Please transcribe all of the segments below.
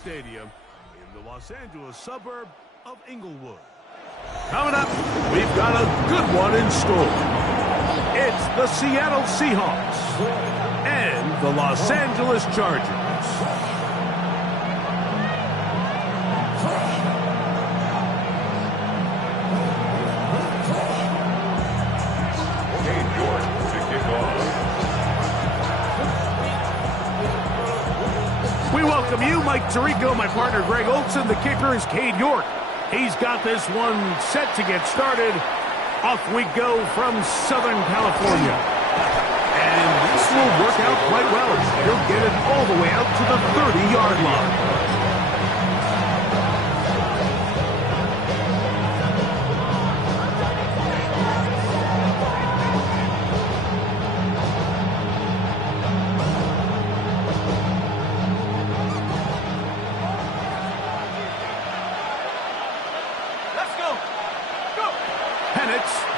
Stadium in the Los Angeles suburb of Inglewood. Coming up, we've got a good one in store. It's the Seattle Seahawks and the Los Angeles Chargers. We welcome you, Mike Tirico, my partner Greg Olson. The kicker is Cade York. He's got this one set to get started. Off we go from Southern California. And this will work out quite well. He'll get it all the way out to the 30-yard line.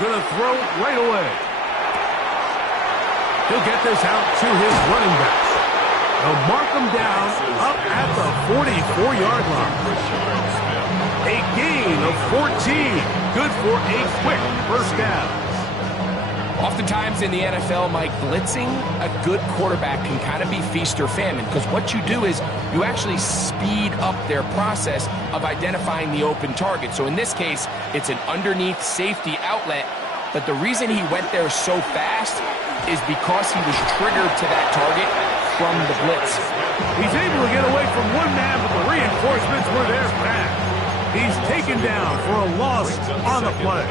Gonna throw right away. He'll get this out to his running back. They'll mark him down up at the 44-yard line. A gain of 14. Good for a quick first down. Oftentimes in the NFL, Mike, blitzing a good quarterback can kind of be feast or famine, because what you do is you actually speed up their process of identifying the open target. So in this case, it's an underneath safety outlet, but the reason he went there so fast is because he was triggered to that target from the blitz. He's able to get away from one man, but the reinforcements were there fast. He's taken down for a loss on the play.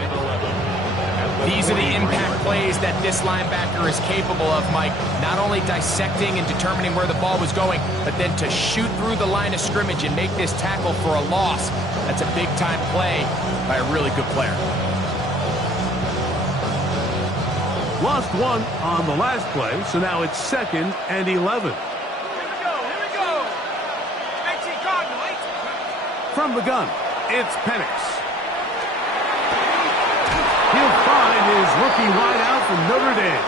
These are the impact plays that this linebacker is capable of, Mike. Not only dissecting and determining where the ball was going, but then to shoot through the line of scrimmage and make this tackle for a loss. That's a big-time play by a really good player. Lost one on the last play, so now it's 2nd and 11. Here we go. 19 Cardinals. From the gun, it's Penix. He'll find his rookie wideout from Notre Dame.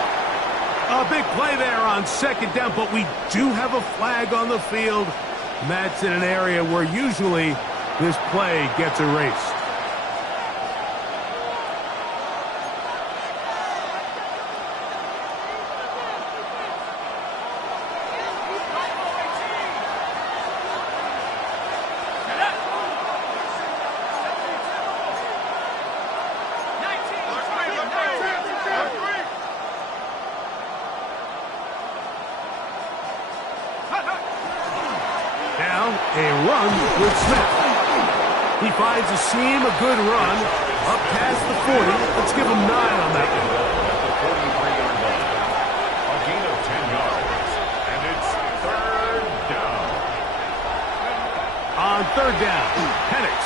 A big play there on 2nd down, but we do have a flag on the field. And that's in an area where usually this play gets erased. A run with Smith. He finds a seam, a good run, up past the 40. Let's give him 9 on that one. A gain of 10 yards, and it's 3rd down. On 3rd down, Penix.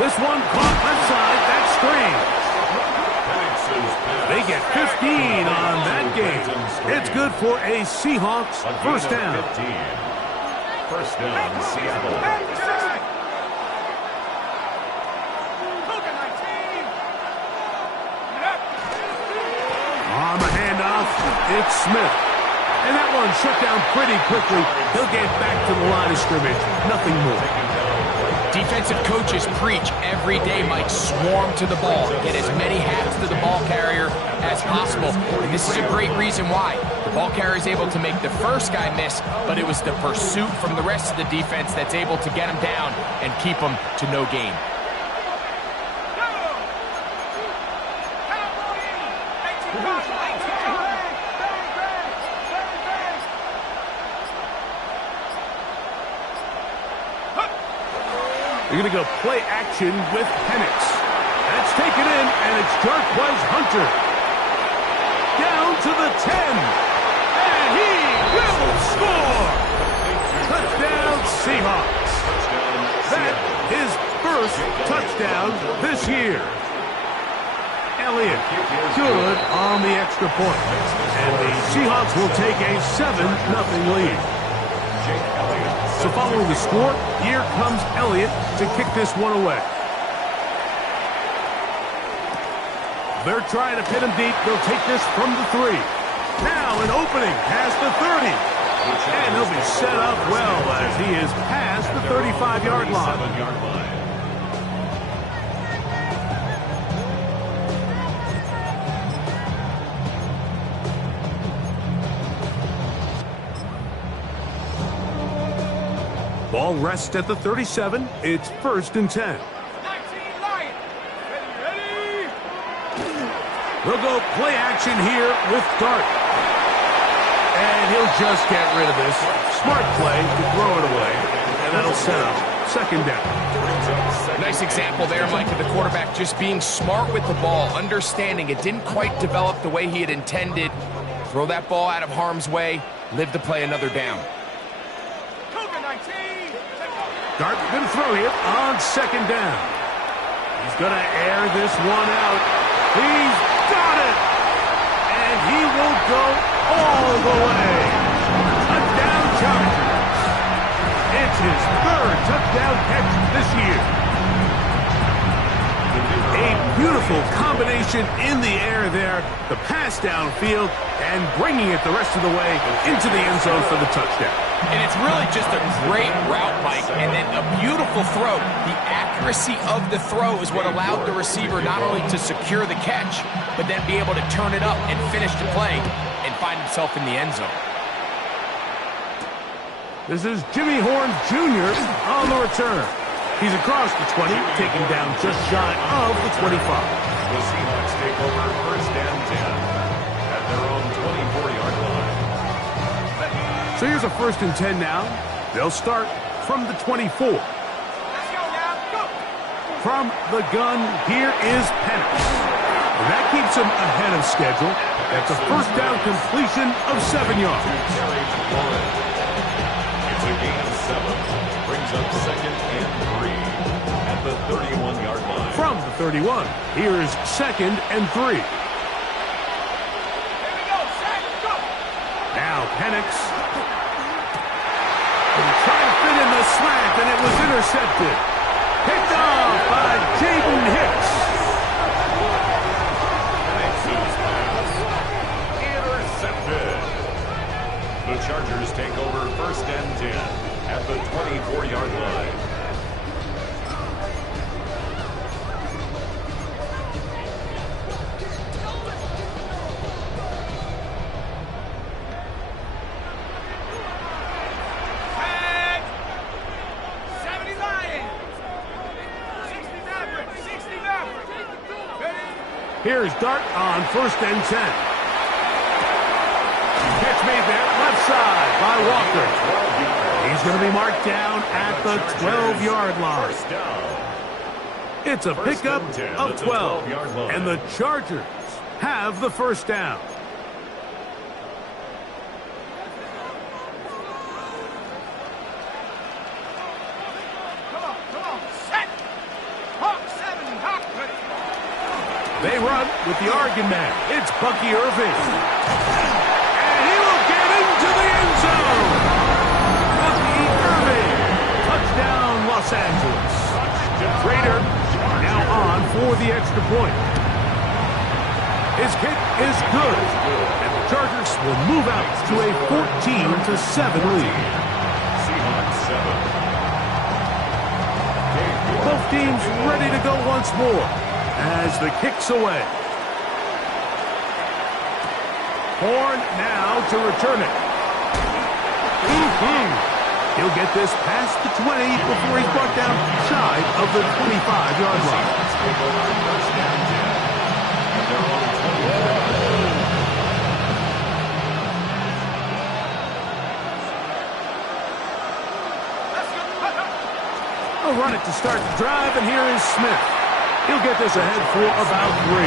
This one caught left side, that screen. They get 15 on that game. It's good for a Seahawks first down. 15. First down, Seattle. On the handoff, it's Smith. And that one shut down pretty quickly. He'll get back to the line of scrimmage. Nothing more. Defensive coaches preach every day, Mike, swarm to the ball. Get as many hats to the ball carrier as possible. And this is a great reason why. The ball carrier is able to make the first guy miss, but it was the pursuit from the rest of the defense that's able to get him down and keep him to no gain. You're going to go play action with Penix. That's taken in, and it's Jarquez Hunter. Down to the 10. And he will score! Touchdown, Seahawks. That is first touchdown this year. Elliott, good on the extra point. And the Seahawks will take a 7-0 lead. So following the score, here comes Elliott to kick this one away. They're trying to pin him deep. They'll take this from the 3. Now an opening past the 30. And he'll be set up well as he is past the 35-yard line. Ball rests at the 37. It's 1st and 10. 19 Lions. Ready. We'll go play action here with Dart. And he'll just get rid of this. Smart play to throw it away. And that'll set up 2nd down. Nice example there, Mike, of the quarterback just being smart with the ball, understanding it didn't quite develop the way he had intended. Throw that ball out of harm's way, live to play another down. Cougar 19. Dart going to throw here on 2nd down. He's going to air this one out. He's got it! And he will go all the way. Touchdown Chargers. It's his 3rd touchdown catch this year. A beautiful combination in the air there. The pass downfield and bringing it the rest of the way into the end zone for the touchdown. And it's really just a great route, Mike, and then a beautiful throw. The accuracy of the throw is what allowed the receiver not only to secure the catch, but then be able to turn it up and finish the play and find himself in the end zone. This is Jimmy Horn Jr. on the return. He's across the 20, taken down just shy of the 25. The Seahawks take over 1st and 10 at their own 24-yard line. So here's a 1st and 10 now. They'll start from the 24. Let's go now. Go. From the gun, here is Penix. And that keeps him ahead of schedule. That's a 1st down completion of 7 yards. It's a gain of 7. Brings up 2nd and 3 at the 31-yard line. From the 31, here's 2nd and 3. Here we go. Set. Go. Now Penix. He tried to fit in the slant, and it was intercepted. Picked off by Jaden Hicks. Penix's pass. Intercepted. The Chargers take over 1st and 10 at the 24-yard line. Tag. 70 Lions. 60 Mavericks. 60 Mavericks. Ready. Here's Dart on 1st and 10. Catch made there, left side by Walker. He's going to be marked down at the 12-yard line. It's a pickup of 12, and the Chargers have the 1st down. Come on. Set. Hawk 7. Hawk. Ready. They run with the Oregon man. It's Bucky Irving. And he will get into the end zone. Bucky Irving. Touchdown, Los Angeles. Raider now on for the extra point. His kick is good. And the Chargers will move out to a 14-7 lead. Seahawks 7. Both teams ready to go once more as the kick's away. Horn now to return it. He'll get this past the 20 before he's brought down shy of the 25-yard line. Take over 1st and 10 at their own 20-yard line. They'll run it to start the drive, and here is Smith. He'll get this ahead for about 3.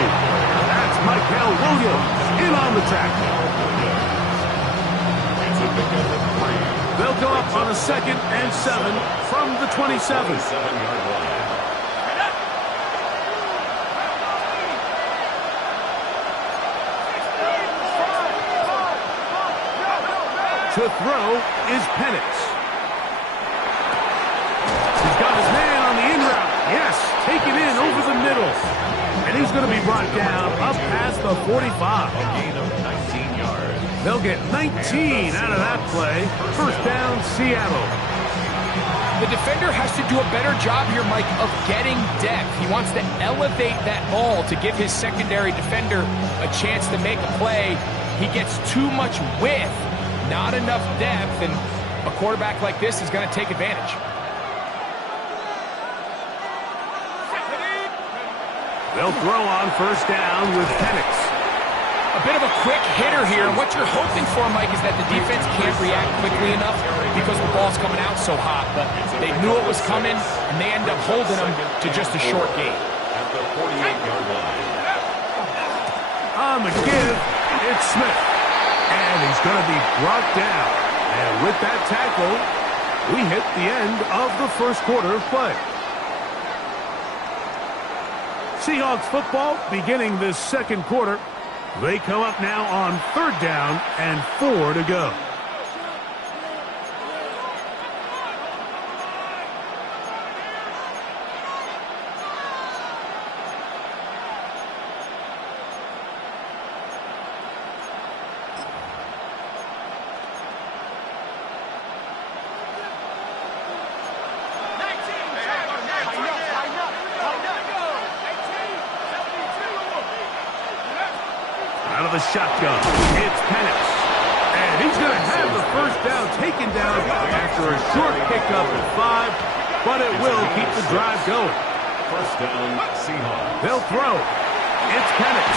That's Michael Williams in on the tackle. It's a pickup of 3. They'll go up on a 2nd and 7 from the 27. 7-yard line. To throw is Penix. He's got his man on the in route. Yes, taken in over the middle. And he's going to be brought down up past the 45. A gain of 19 yards. They'll get 19 out of that play. First down, Seattle. The defender has to do a better job here, Mike, of getting depth. He wants to elevate that ball to give his secondary defender a chance to make a play. He gets too much width, not enough depth, and a quarterback like this is going to take advantage. They'll throw on first down with Penix. A bit of a quick hitter here, and what you're hoping for, Mike, is that the defense can't react quickly enough because the ball's coming out so hot, but they knew it was coming, and they end up holding them to just a short gain. At the 48-yard line. On the give, it's Smith. And he's going to be brought down. And with that tackle, we hit the end of the first quarter of play. Seahawks football beginning this second quarter. They come up now on third down and 4 to go. Out of the shotgun, it's Penix. And he's going to have the first down taken down after a short pickup at 5, but it will keep the drive going. First down, Seahawks. They'll throw. It's Penix.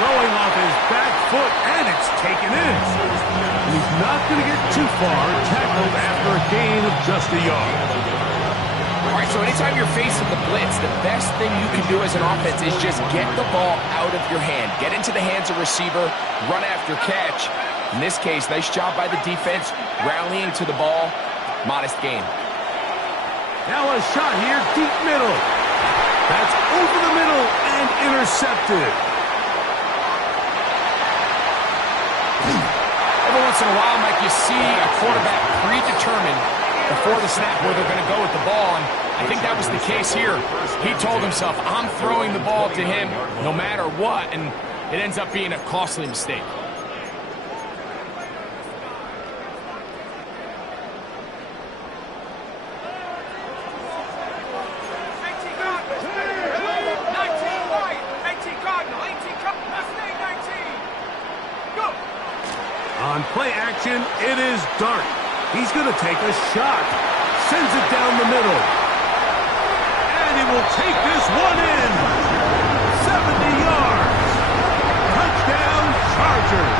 Throwing off his back foot, and it's taken in. And he's not going to get too far, tackled after a gain of just a yard. All right, so anytime you're facing the blitz, the best thing you can do as an offense is just get the ball out of your hand. Get into the hands of receiver, run after catch. In this case, nice job by the defense, rallying to the ball. Modest gain. Now a shot here, deep middle. That's over the middle and intercepted. Every once in a while, Mike, you see a quarterback predetermined before the snap where they're going to go with the ball, and I think that was the case here. He told himself, I'm throwing the ball to him no matter what, and it ends up being a costly mistake. On play action, it is Dart. He's going to take a shot. Sends it down the middle. And he will take this one in. 70 yards. Touchdown, Chargers.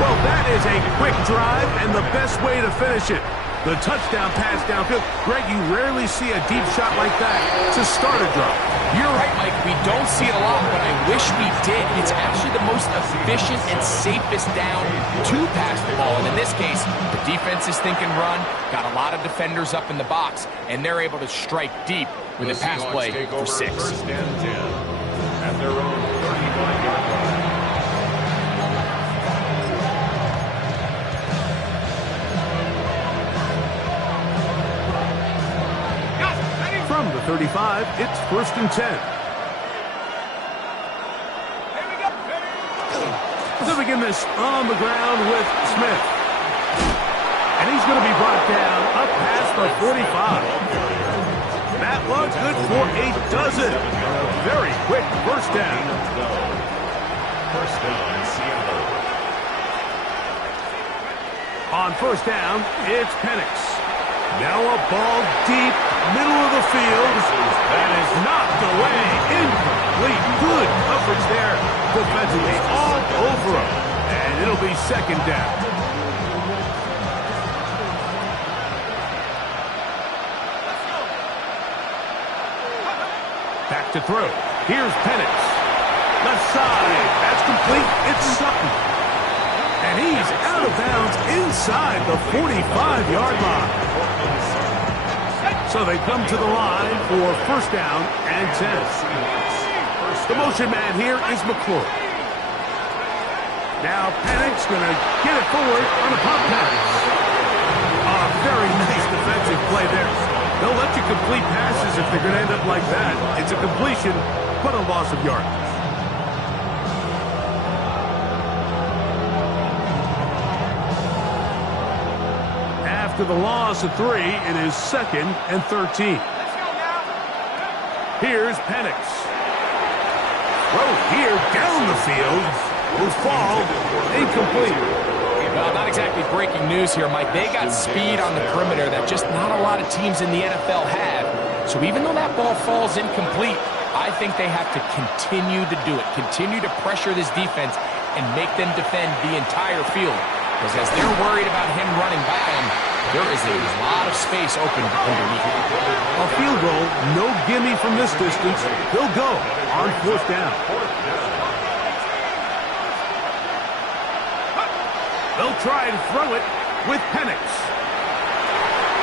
Well, that is a quick drive and the best way to finish it. The touchdown pass downfield. Greg, you rarely see a deep shot like that to start a drive. You're right, Mike. We don't see it a lot, but I wish we did. It's actually the most efficient and safest down to pass the ball. And in this case, the defense is thinking run, got a lot of defenders up in the box, and they're able to strike deep with a pass play for 6. First and 10 at their own 35-yard line. From the 35, it's first and 10. They'll begin this on the ground with Smith. And he's going to be brought down up past the 45. That was good for a dozen. A very quick first down. First down, Seattle. On first down, it's Penix. Now a ball deep, middle of the field. That is knocked away. Incomplete. Good coverage there. Defensively all over him. And it'll be second down. Back to throw. Here's Penix. Left side. That's complete. It's Sutton. And he's out of bounds inside the 45-yard line. So they come to the line for first down and 10. The motion man here is McClure. Now Penix going to get it forward on a pump pass. A very nice defensive play there. They'll let you complete passes if they're going to end up like that. It's a completion, but a loss of yardage. After the loss of 3, it is 2nd and 13. Here's Penix. Throw here down the field. Will fall incomplete. Well, not exactly breaking news here, Mike. They got speed on the perimeter that just not a lot of teams in the NFL have. So even though that ball falls incomplete, I think they have to continue to do it. Continue to pressure this defense and make them defend the entire field. Because as they're worried about him running by them, there is a lot of space open underneath. A field goal, no gimme from this distance. They'll go on 4th down. They'll try and throw it with Penix.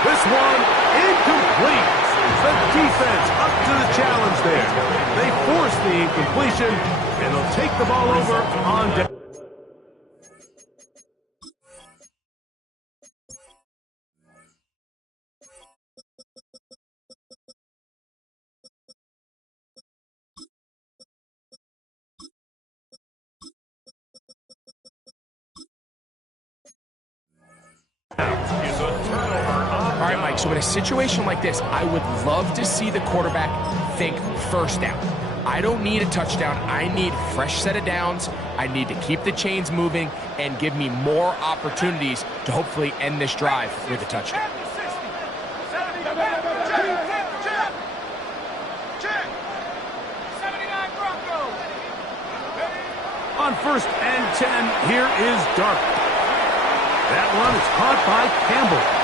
This one incomplete. The defense up to the challenge there. They force the incompletion, and they'll take the ball over on down. All right, Mike, so in a situation like this, I would love to see the quarterback think 1st down. I don't need a touchdown. I need a fresh set of downs. I need to keep the chains moving and give me more opportunities to hopefully end this drive with a touchdown. On 1st and 10, here is Dark. That one is caught by Campbell.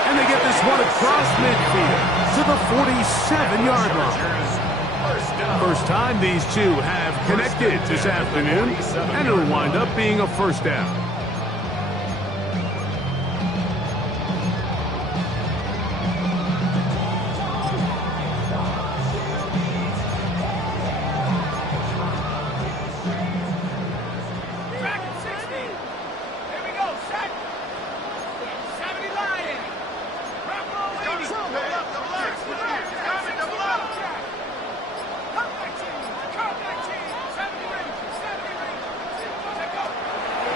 And they get this one across midfield to the 47-yard line. First time these two have connected this afternoon, and it'll wind up being a 1st down.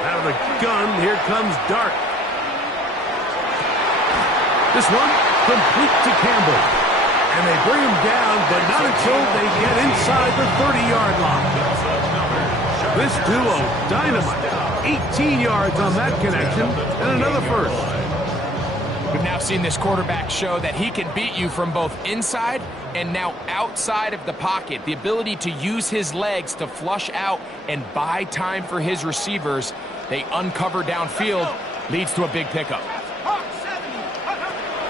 Out of the gun, here comes Dart. This one complete to Campbell. And they bring him down, but not until they get inside the 30-yard line. This duo, dynamite. 18 yards on that connection, and another 1st. We've now seen this quarterback show that he can beat you from both inside and now outside of the pocket. The ability to use his legs to flush out and buy time for his receivers. They uncover downfield, leads to a big pickup.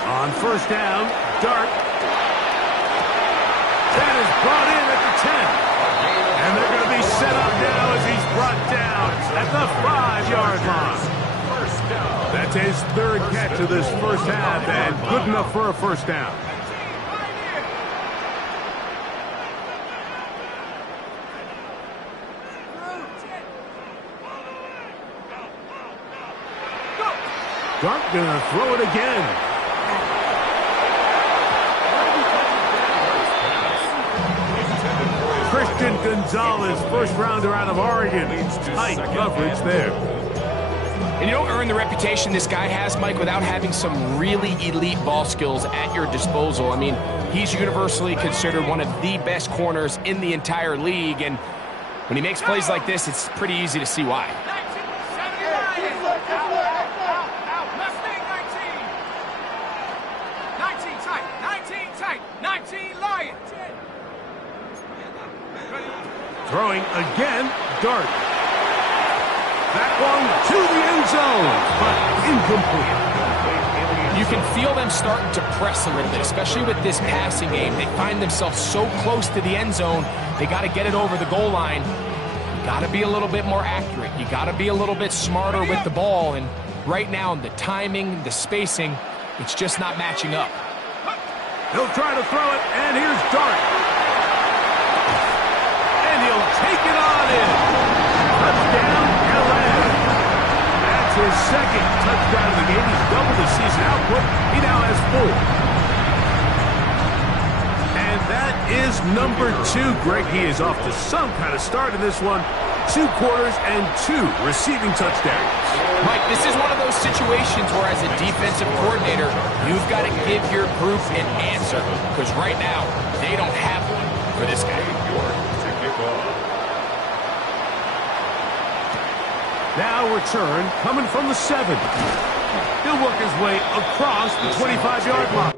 On 1st down, Dart. That is brought in at the 10. And they're going to be set up now as he's brought down at the 5-yard line. That's his 3rd catch of this 1st half, and good enough for a 1st down. Dart gonna throw it again. Christian Gonzalez, 1st rounder out of Oregon. Tight coverage there. And you don't earn the reputation this guy has, Mike, without having some really elite ball skills at your disposal. I mean, he's universally considered one of the best corners in the entire league, and when he makes plays like this, it's pretty easy to see why. 19 Lions. Throwing again, Dart. That one to the end zone, but incomplete. You can feel them starting to press a little bit, especially with this passing game. They find themselves so close to the end zone, they got to get it over the goal line. You got to be a little bit more accurate. You got to be a little bit smarter with the ball, and right now, the timing, the spacing, it's just not matching up. He'll try to throw it, and here's Dart. And he'll take it on in. Touchdown, LA. That's his 2nd touchdown of the game. He's doubled his season output. He now has 4. And that is number 2. Greg, he is off to some kind of start in this one. 2 quarters and 2 receiving touchdowns. Mike, this is one of those situations where as a defensive coordinator, you've got to give your group an answer. Because right now, they don't have one for this guy. Now return coming from the 7. He'll work his way across the 25-yard line.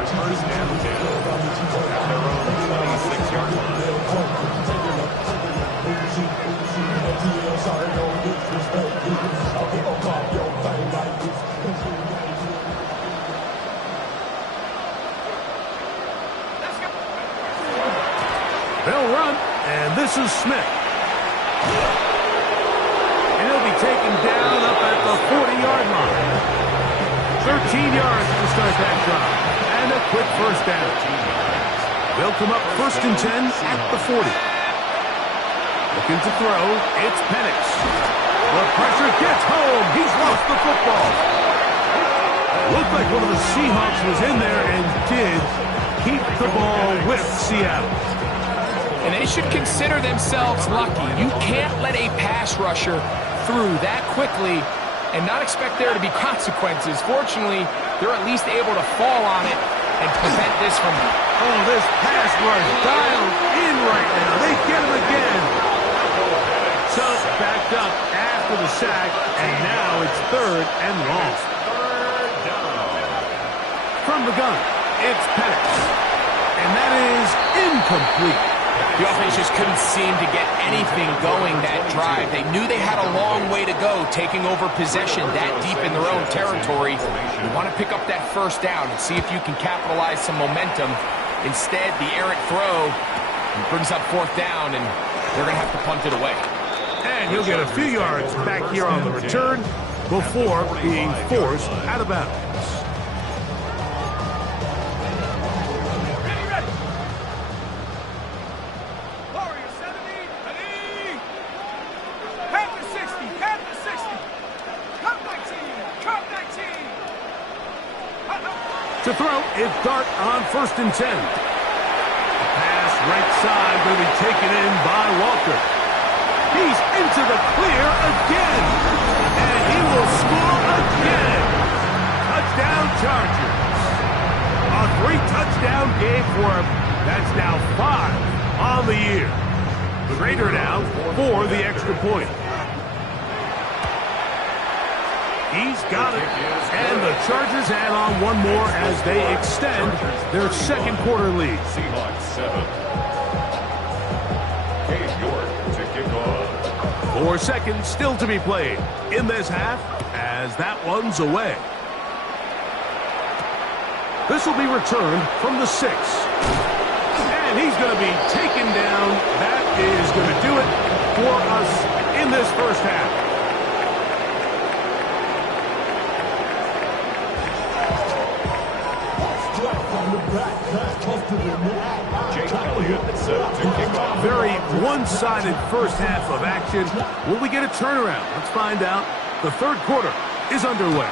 First down 10 at their own 26-yard line. They'll run, and this is Smith. And he'll be taken down up at the 40-yard line. 13 yards to start that drive. And a quick first down. They'll come up 1st and 10 at the 40. Looking to throw, it's Penix. The pressure gets home. He's lost the football. Looked like one of the Seahawks was in there and did keep the ball with Seattle. And they should consider themselves lucky. You can't let a pass rusher through that quickly and not expect there to be consequences. Fortunately, they're at least able to fall on it and prevent this from... Oh, this pass rush dialed in right now. They get him again. So backed up after the sack, and now it's 3rd and long. From the gun, it's Penix. And that is incomplete. The offense just couldn't seem to get anything going that drive. They knew they had a long way to go, taking over possession that deep in their own territory. You want to pick up that first down and see if you can capitalize some momentum. Instead, the errant throw brings up 4th down, and they're going to have to punt it away. And he'll get a few yards back here on the return before being forced out of bounds. To throw, it's Dart on 1st and 10. Pass right side going to be taken in by Walker. He's into the clear again. And he will score again. Touchdown Chargers. A 3-touchdown game for him. That's now 5 on the year. Trader now for the extra point. He's got it. And the Chargers add on one more as they extend their 2nd quarter lead. Seahawks 7. Cade York to kick off. 4 seconds still to be played in this half as that one's away. This will be returned from the 6. And he's going to be taken down. That is going to do it for us in this first half. Very one-sided first half of action. Will we get a turnaround? Let's find out. The 3rd quarter is underway.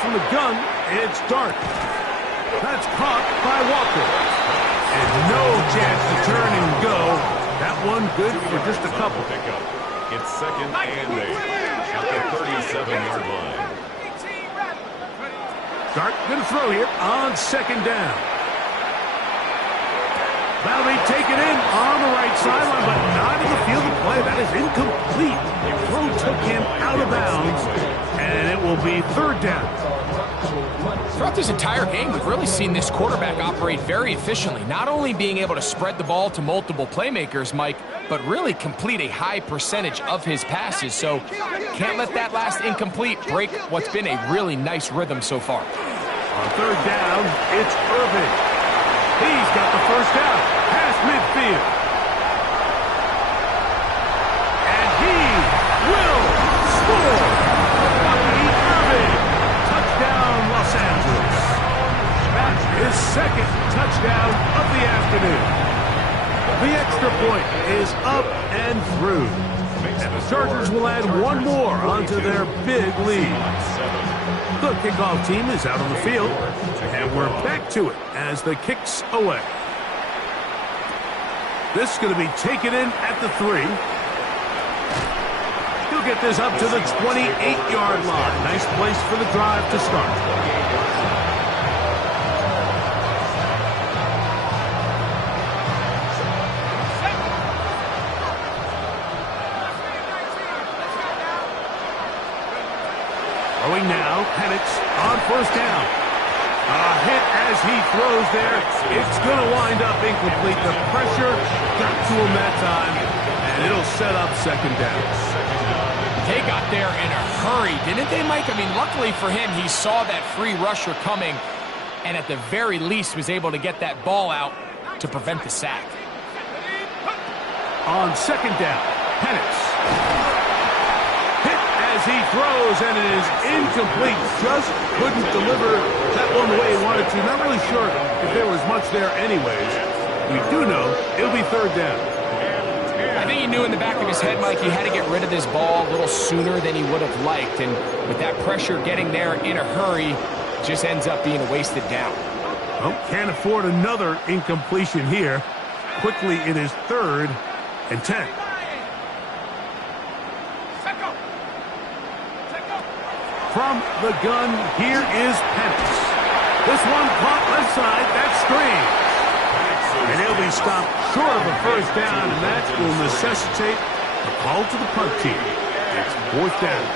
From the gun, it's Dart. That's caught by Walker. And no chance to turn and go. That one good for just a couple. It's 2nd and 8. at the 37-yard line. Dart going to throw here on second down. That'll be taken in on the right sideline, but not in the field of play. That is incomplete. The throw took him out of bounds, and it will be third down. Throughout this entire game, we've really seen this quarterback operate very efficiently, not only being able to spread the ball to multiple playmakers, Mike, but really complete a high percentage of his passes. So can't let that last incomplete break what's been a really nice rhythm so far. On third down, it's Irving. He's got the first down past midfield. And he will score. Bucky Irving. Touchdown, Los Angeles. That's his second touchdown of the afternoon. The extra point is up and through. And the Chargers will add one more onto their big lead. The kickoff team is out on the field, and we're back to it as the kick's away. This is going to be taken in at the 3. He'll get this up to the 28-yard line. Nice place for the drive to start. Throwing now, Penix on first down. A hit as he throws there. It's going to wind up incomplete. The pressure got to him that time, and it'll set up second down. They got there in a hurry, didn't they, Mike? I mean, luckily for him, he saw that free rusher coming, and at the very least was able to get that ball out to prevent the sack. On second down, Penix. As he throws, and it is incomplete. Just couldn't deliver that one the way he wanted to. Not really sure if there was much there anyways. We do know it'll be third down. I think he knew in the back of his head, Mike, he had to get rid of this ball a little sooner than he would have liked. And with that pressure getting there in a hurry, just ends up being a wasted down. Well, can't afford another incompletion here. Quickly, it is 3rd and 10. From the gun, here is Penix. This one caught left side, that screams. And he'll be stopped short of a first down, and that will necessitate a call to the punt team. It's 4th down.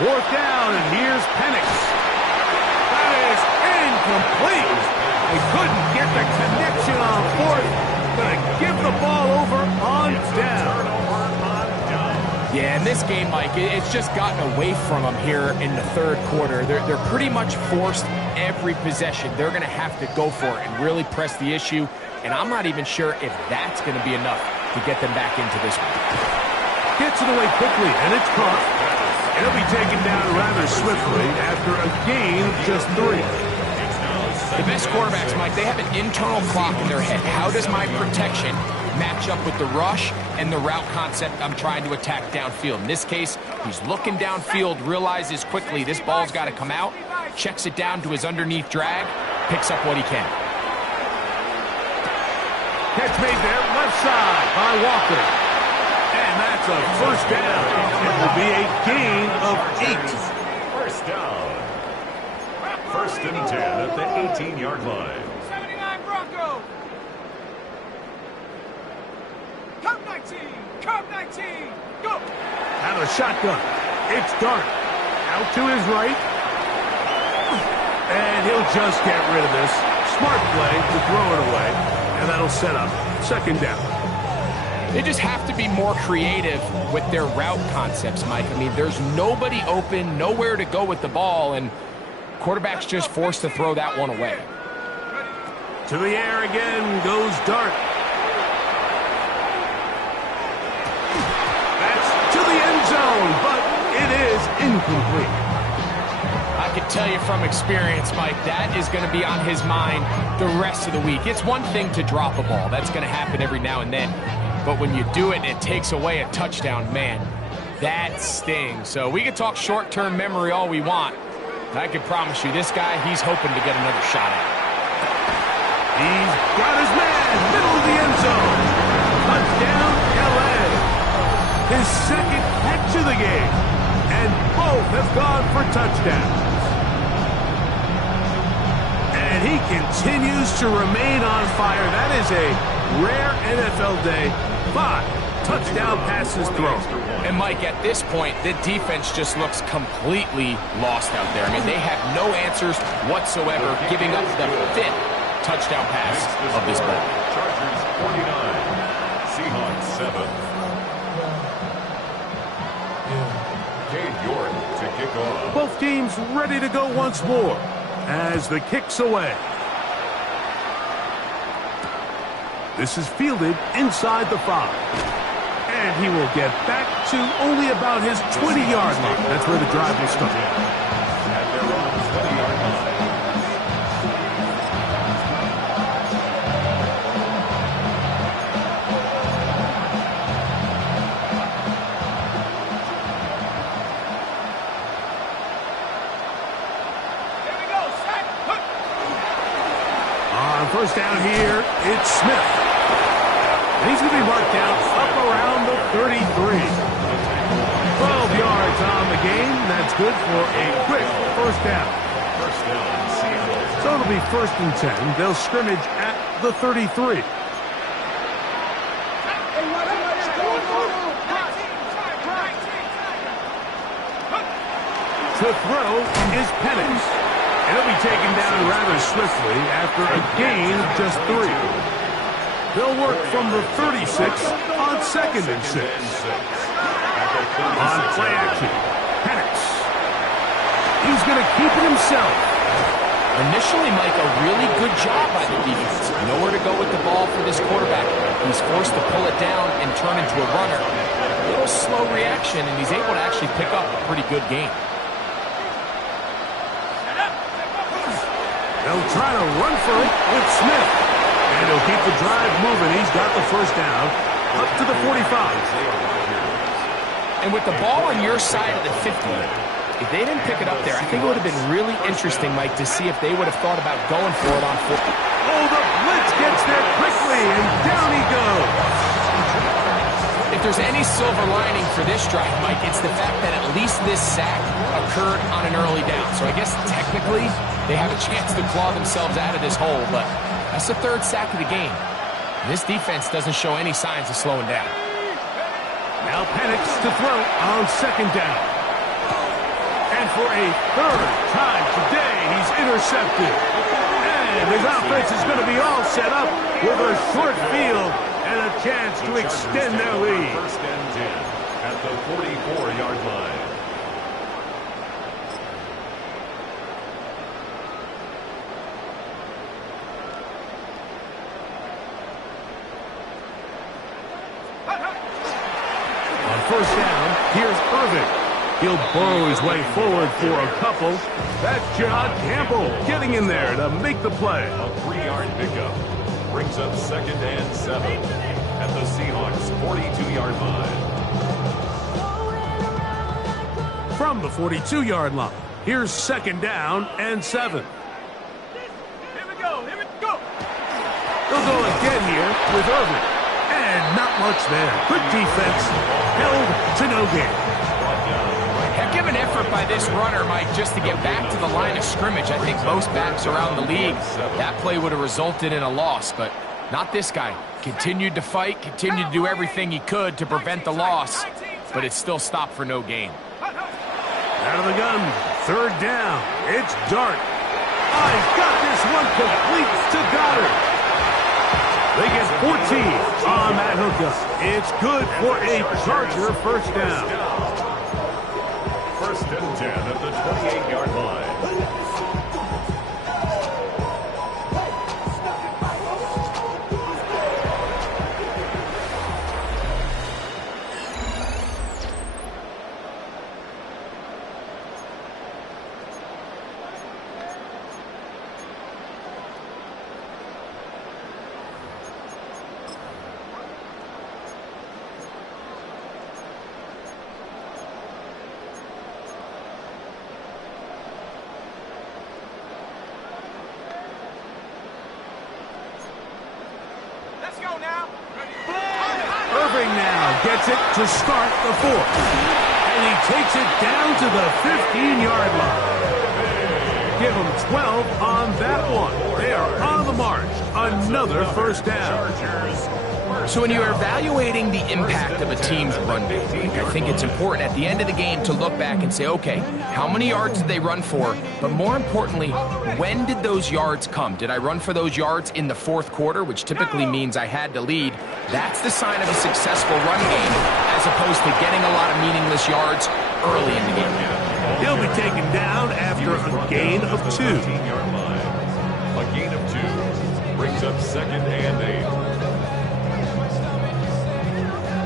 4th down, and here's Penix. That is incomplete. They couldn't get the connection on 4th. Gonna give the ball over on down. Yeah, in this game, Mike, it's just gotten away from them here in the 3rd quarter. They're pretty much forced every possession. They're going to have to go for it and really press the issue. And I'm not even sure if that's going to be enough to get them back into this one. Gets it away quickly, and it's caught. It'll be taken down rather swiftly after a gain of just 3. The best quarterbacks, Mike, they have an internal clock in their head. How does my protection match up with the rush and the route concept I'm trying to attack downfield? In this case, he's looking downfield, realizes quickly this ball's got to come out, checks it down to his underneath drag, picks up what he can. Catch made there, left side by Walker. And that's a first down. It will be a gain of 8. First down. 1st and 10 at the 18-yard line. 79 Broncos. Curve 19. Curve 19. Go. Out of the shotgun. It's Dart. Out to his right. And he'll just get rid of this. Smart play to throw it away. And that'll set up second down. They just have to be more creative with their route concepts, Mike. I mean, there's nobody open, nowhere to go with the ball, and quarterback's just forced to throw that one away. To the air again goes Dart. That's to the end zone, but it is incomplete. I can tell you from experience, Mike, that is going to be on his mind the rest of the week. It's one thing to drop a ball. That's going to happen every now and then. But when you do it and it takes away a touchdown, man, that stings. So we can talk short-term memory all we want. I can promise you, this guy, he's hoping to get another shot at it. He's got his man, middle of the end zone. Touchdown, L.A. his second catch of the game. And both have gone for touchdowns. And he continues to remain on fire. That is a rare NFL day. 5 touchdown passes thrown. And Mike, at this point, the defense just looks completely lost out there. I mean, they have no answers whatsoever, giving up the 5th touchdown pass of this ball. Chargers 49, Seahawks 7. Cade York to kick off. Both teams ready to go once more as the kick's away. This is fielded inside the 5. And he will get back to only about his 20-yard line. That's where the drive will start. At their own 20-yard line. Here we go, set. Hook. On first down here, it's Smith. And he's going to be marked down up around the 33. 12 yards on the game. That's good for a quick first down. First down, Seattle. So it'll be 1st and 10. They'll scrimmage at the 33. To throw is Penix. And he'll be taken down rather swiftly after a gain of just 3. They'll work from the 36 on 2nd and 6. On play action, Penix. He's going to keep it himself. Initially, Mike, a really good job by the defense. Nowhere to go with the ball for this quarterback. He's forced to pull it down and turn into a runner. A little slow reaction, and he's able to actually pick up a pretty good game. They'll try to run for it with Smith. And he'll keep the drive moving. He's got the first down up to the 45. And with the ball on your side of the 50, if they didn't pick it up there, I think it would have been really interesting, Mike, to see if they would have thought about going for it on 4. Oh, the blitz gets there quickly, and down he goes. If there's any silver lining for this drive, Mike, it's the fact that at least this sack occurred on an early down. So I guess technically they have a chance to claw themselves out of this hole, but that's the 3rd sack of the game. And this defense doesn't show any signs of slowing down. Now Penix to throw on 2nd down. And for a 3rd time today, he's intercepted. And his offense is going to be all set up with a short field and a chance to extend their lead. 1st and 10 at the 44-yard line. First down, here's Irving. He'll burrow his way forward for a couple. That's John Campbell getting in there to make the play. A 3-yard pickup brings up 2nd and 7 at the Seahawks' 42-yard line. From the 42-yard line, here's 2nd down and 7. Here we go. Here we go. They'll go again here with Irving. And not much there. Good defense. Held to no gain. Heck of an effort by this runner, Mike, just to get back to the line of scrimmage. I think most backs around the league, that play would have resulted in a loss, but not this guy. Continued to fight, continued to do everything he could to prevent the loss, but it still stopped for no gain. Out of the gun, 3rd down. It's Dart. Oh, he's got this one complete to Goddard. They get 14 on that hookup. It's good for a Charger first down. 1st and 10 at the 28-yard line. gets it to start the fourth. And he takes it down to the 15-yard line. Give him 12 on that one. They are on the march. Another first down. So when you're evaluating the impact of a team's run game, I think it's important at the end of the game to look back and say, okay, how many yards did they run for? But more importantly, when did those yards come? Did I run for those yards in the fourth quarter, which typically means I had to lead? That's the sign of a successful run game, as opposed to getting a lot of meaningless yards early in the game. He'll be taken down after a gain of 2. A gain of 2 brings up 2nd and 8.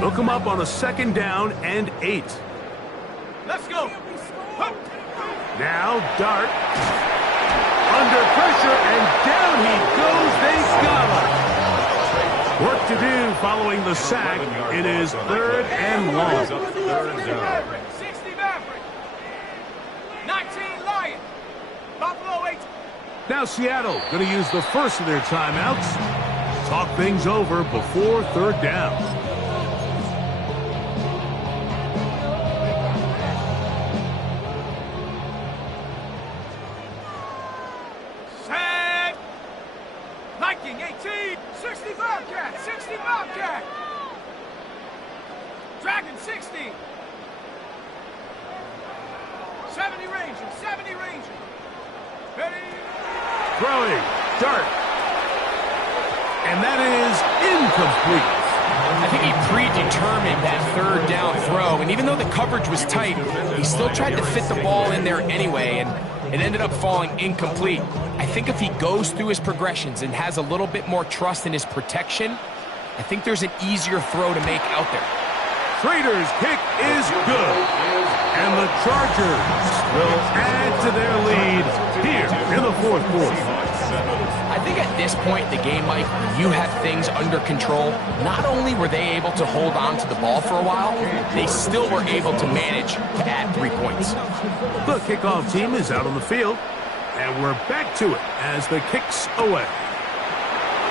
They'll come up on a 2nd down and 8. Let's go. Now Dart. Under pressure, and down he goes. They got him. Work to do following the sack. It is 3rd and long. 60 Maverick. 19 Lion. Buffalo 8. Now Seattle going to use the first of their timeouts. Talk things over before 3rd down. Viking 18, 60 Bobcat, 60 Bobcat. Dragon 60. 70 Ranger, 70 Ranger. Ready? Throwing, Dart. And that is incomplete. I think he predetermined that 3rd down throw, and even though the coverage was tight, he still tried to fit the ball in there anyway, and it ended up falling incomplete. I think if he goes through his progressions and has a little bit more trust in his protection, I think there's an easier throw to make out there. Trader's kick is good. And the Chargers will add to their lead here in the 4th quarter. I think at this point in the game, Mike, when you have things under control, not only were they able to hold on to the ball for a while, they still were able to manage to add 3 points. The kickoff team is out on the field, and we're back to it as the kick's away.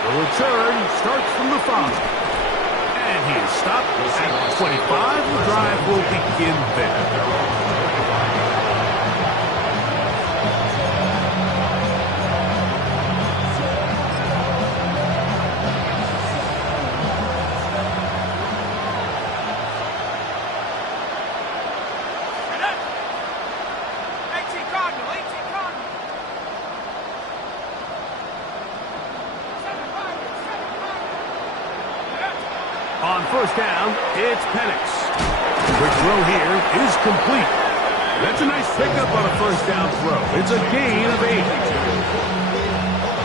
The return starts from the 5. And he is stopped at 25. The drive will begin there. On 1st down, it's Penix. Quick throw here is complete. That's a nice pickup on a 1st down throw. It's a gain of 8.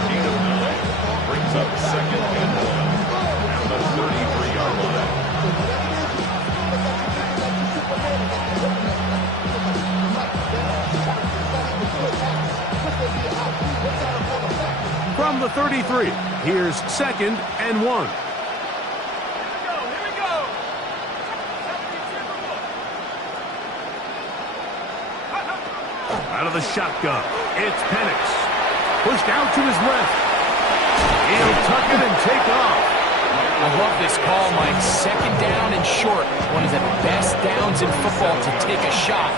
Gain of 9 brings up 2nd and 1 at the 33-yard line. From the 33, here's 2nd and 1. Out of the shotgun, it's Penix. Pushed out to his left. He'll tuck it and take off. I love this call, Mike. 2nd down and short. One of the best downs in football to take a shot.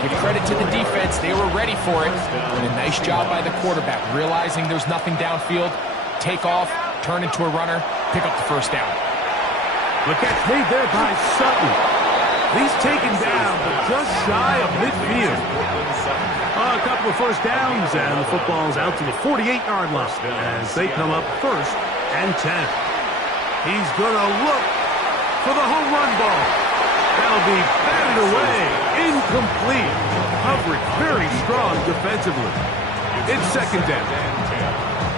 Give credit to the defense. They were ready for it. And a nice job by the quarterback, realizing there's nothing downfield. Take off, turn into a runner, pick up the 1st down. The catch made there by Sutton. He's taken down, but just shy of midfield. A couple of 1st downs, and the football's out to the 48-yard line as they come up 1st and 10. He's going to look for the home run ball. That'll be batted away. Incomplete. Coverage very strong defensively. It's 2nd down.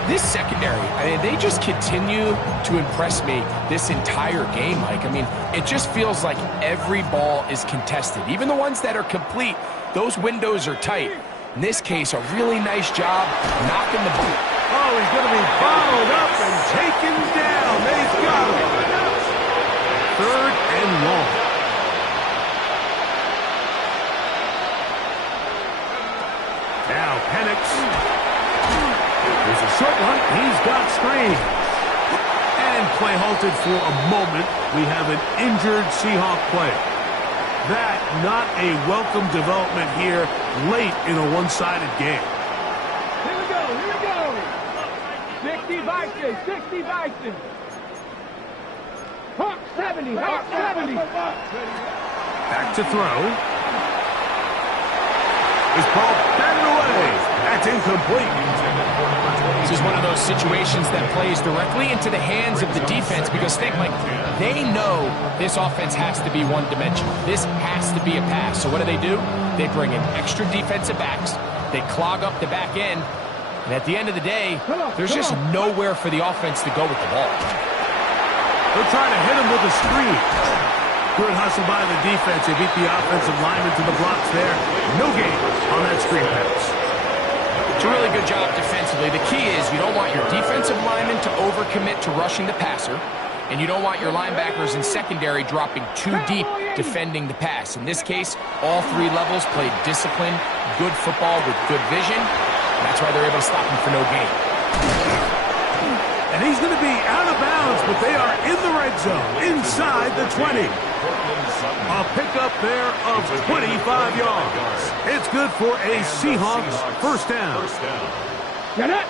This secondary, I mean, they just continue to impress me this entire game, Mike. I mean, it just feels like every ball is contested. Even the ones that are complete, those windows are tight. In this case, a really nice job knocking the ball. Oh, he's going to be bottled up and taken down. They've got him. 3rd and long. Now Penix. There's a short one. He's got screen. And play halted for a moment. We have an injured Seahawk player. That not a welcome development here late in a one-sided game. Here we go, here we go. 60 Vikings, 60 Vikings. Hawk 70, Hawk 70. Back to throw. This ball batted away. That's incomplete. This is one of those situations that plays directly into the hands of the defense because think, like, they know this offense has to be one-dimensional. This has to be a pass. So what do? They bring in extra defensive backs. They clog up the back end. And at the end of the day, there's just nowhere for the offense to go with the ball. They'll try to hit him with a screen. Good hustle by the defense. They beat the offensive lineman to the blocks there. No gain on that screen pass. It's a really good job defensively. The key is you don't want your defensive lineman to overcommit to rushing the passer, and you don't want your linebackers in secondary dropping too deep defending the pass. In this case, all three levels played disciplined, good football with good vision. And that's why they're able to stop him for no gain. And he's going to be out of bounds, but they are in the red zone, inside the 20. A pickup there of 25 yards. It's good for a Seahawks first down. Get it.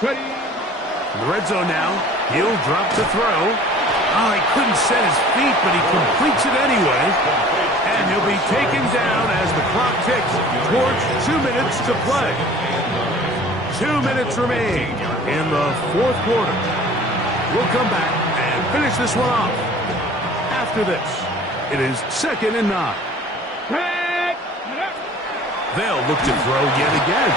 Ready. In the red zone now. He'll drop to throw. Oh, he couldn't set his feet, but he completes it anyway. And he'll be taken down as the clock ticks towards 2 minutes to play. 2 minutes remain in the fourth quarter. We'll come back and finish this one off. After this, it is 2nd and 9. They'll look to throw yet again.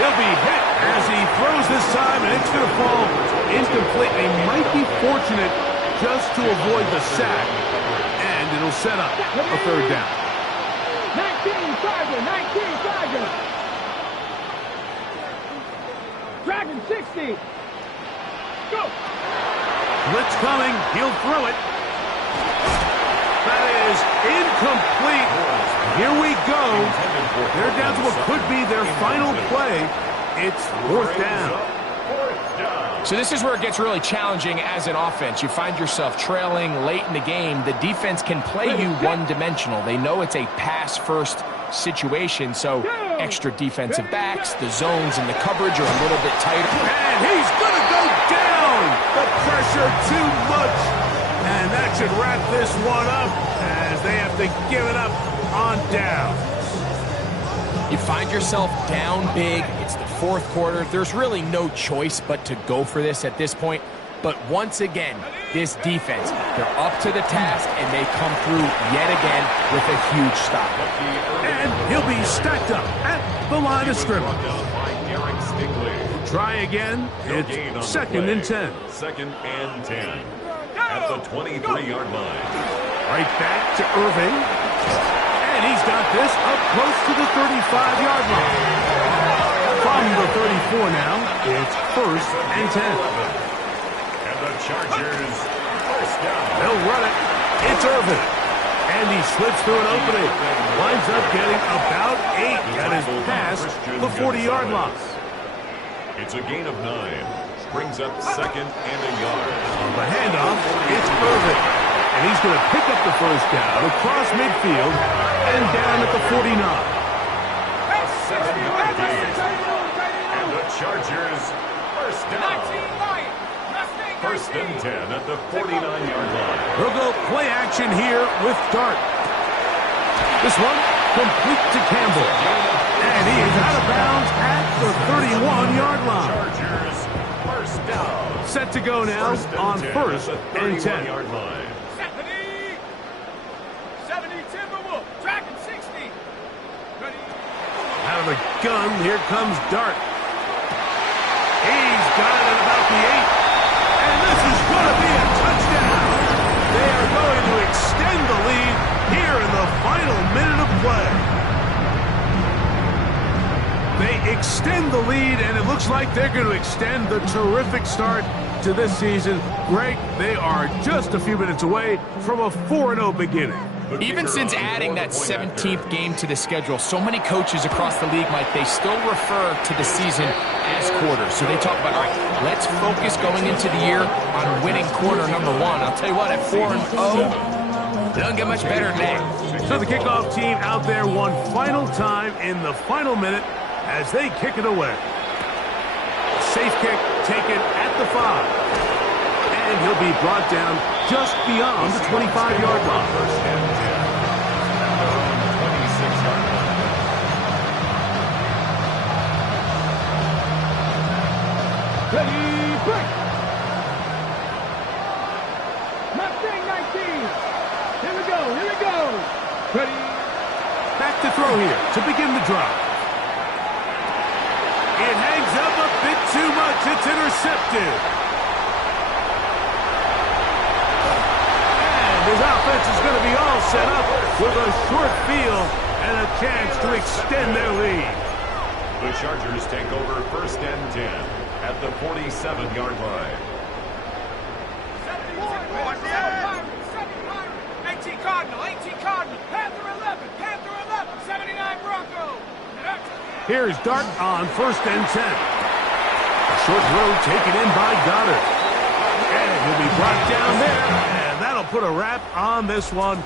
He'll be hit as he throws this time, and it's going to fall incomplete. They might be fortunate just to avoid the sack, and it'll set up a third down. 19 Tiger. Dragon 60. Go. Blitz coming. He'll throw it. That is incomplete. Here we go. They're down to what could be their final play. It's 4th down. So this is where it gets really challenging as an offense. You find yourself trailing late in the game. The defense can play you one-dimensional. They know it's a pass-first situation, so extra defensive backs, the zones and the coverage are a little bit tighter. And he's going to go down. The pressure too much. And that should wrap this one up as they have to give it up on down. You find yourself down big. It's the fourth quarter. There's really no choice but to go for this at this point. But once again, this defense, they're up to the task, and they come through yet again with a huge stop. And he'll be stacked up at the line of scrimmage. Try again. It's 2nd and 10. 2nd and 10 at the 23-yard line. Right back to Irving. And he's got this up close to the 35-yard line. From the 34 now, it's 1st and 10. And the Chargers first down. They'll run it. It's Irving. And he slips through an opening. Winds up getting about 8. That is past the 40-yard line. It's a gain of 9. Brings up 2nd and a yard. On the handoff, it's Irving. And he's going to pick up the first down across midfield and down at the 49. A 7-yard gain. And the Chargers first down. 1st and 10 at the 49-yard line. They'll go play action here with Dart. This one complete to Campbell. And he is out of bounds at the 31-yard line. Chargers first down. Set to go now on 1st and 10. 31-yard line. 70 Timberwolf. Dragon 60. Ready. Out of the gun, here comes Dart. He's got it at about the 8. And this is going to be a touchdown. They are going to extend the lead here in the final minute of play. They extend the lead, and it looks like they're going to extend the terrific start to this season. Greg, they are just a few minutes away from a 4-0 beginning. Even since adding that 17th game to the schedule, so many coaches across the league, Mike, they still refer to the season as quarters. So they talk about, all right, let's focus going into the year on winning quarter number one. I'll tell you what, at 4-0, it doesn't get much better than that. So the kickoff team out there one final time in the final minute as they kick it away. Safe kick taken at the 5. And he'll be brought down just beyond the 25-yard line. First and 10 at their own 26-yard line. Ready, break. Mustang 19. Here we go, here we go. Ready. Back to throw here to begin the drive. It hangs up a bit too much. It's intercepted. His offense is going to be all set up with a short field and a chance to extend their lead. The Chargers take over first and 10 at the 47-yard line. 18 Cardinal, 18 Cardinal, Panther 11, Panther 11, 79 Bronco. Here's Dart on first and 10. A short throw taken in by Goddard. And he'll be brought down there. And that'll put a wrap on this one.